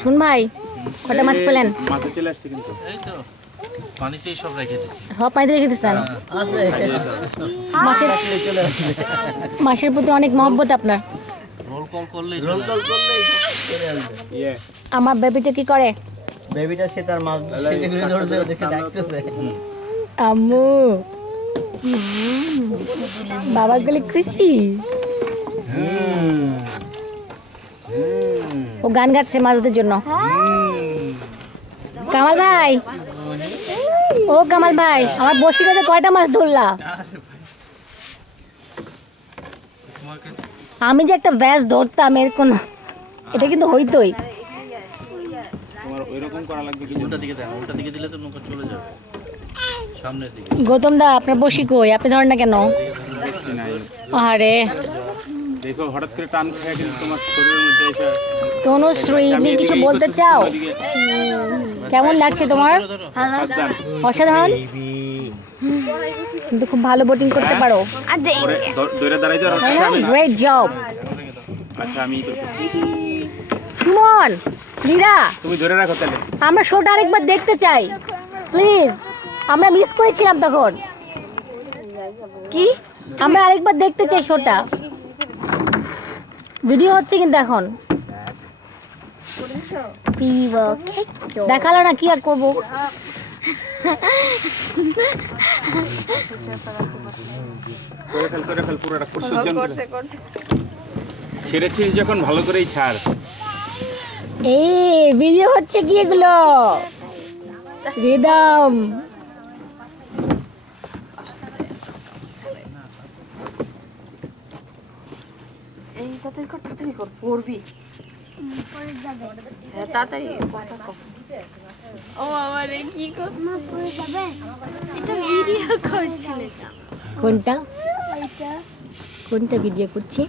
শুন ভাই, কটা মাছ পেলেন? মাছ চলে আসছে কিন্তু। এই তো পানিতেই সব রেখে দিচ্ছি। সব পানিতে রেখে দিচ্ছেন? মাছের প্রতি অনেক মহব্বত আপনার। রোল কল করলেই ইয়ে আমার বেবিটা কি করে? বেবিটা সে তার মাছ ছেলেগুলো ধরছে দেখে ডাকতেছে। আম্মু বাবা গেলে খুশি। ও গান গাচ্ছে মাছদের জন্য। কামাল ভাই, ও কামাল ভাই, আমার বসিটাতে কয়টা মাছ ধরলা? আমি যে একটা ব্যাস ধরতাম এর কোনো, এটা কিন্তু হইতোই। তোমার ওইরকম করা লাগবে কি? উল্টা দিকে দেন, উল্টা দিকে দিলে তো নৌকা চলে যাবে সামনের দিকে। গৌতম দা, আপনার বসি কই? আপনি ধরেন না কেন? আরে দেখো হঠাৎ করে টান খেয়ে কিন্তু তোমার শরীরের মধ্যে এসে তনুশ্রী, তুমি কিছু বলতে চাও? কেমন লাগছে তোমার? সাবধান অসাধারণ, কিন্তু খুব ভালো বোটিং করতে পারো। করে দৌড়ে দাঁড়াইতে আর আমি গ্রেট জব। আচ্ছা আমি সুমন, লীরা, তুমি ধরে রাখো তাহলে। আমরা শোটা আরেকবার দেখতে চাই প্লিজ। আমরা মিস করেছিলাম তখন। কি? আমরা আরেকবার দেখতে চাই শোটা। ভিডিও হচ্ছে কিন্তু এখন। দেখালো না, কি আর করবো। করে ফেল পুরোটা ছেড়েছিস যখন ভালো করেই ছাড়। এই ভিডিও হচ্ছে কি এগুলো? রিদম এই তাড়াতাড়ি কর পড়বি তাড়াতাড়ি কথা কম। ও আমারে কি কর না পড়ে যাবে। এটা ভিডিও করছিলে? কোনটা কোনটা ভিডিও করছি?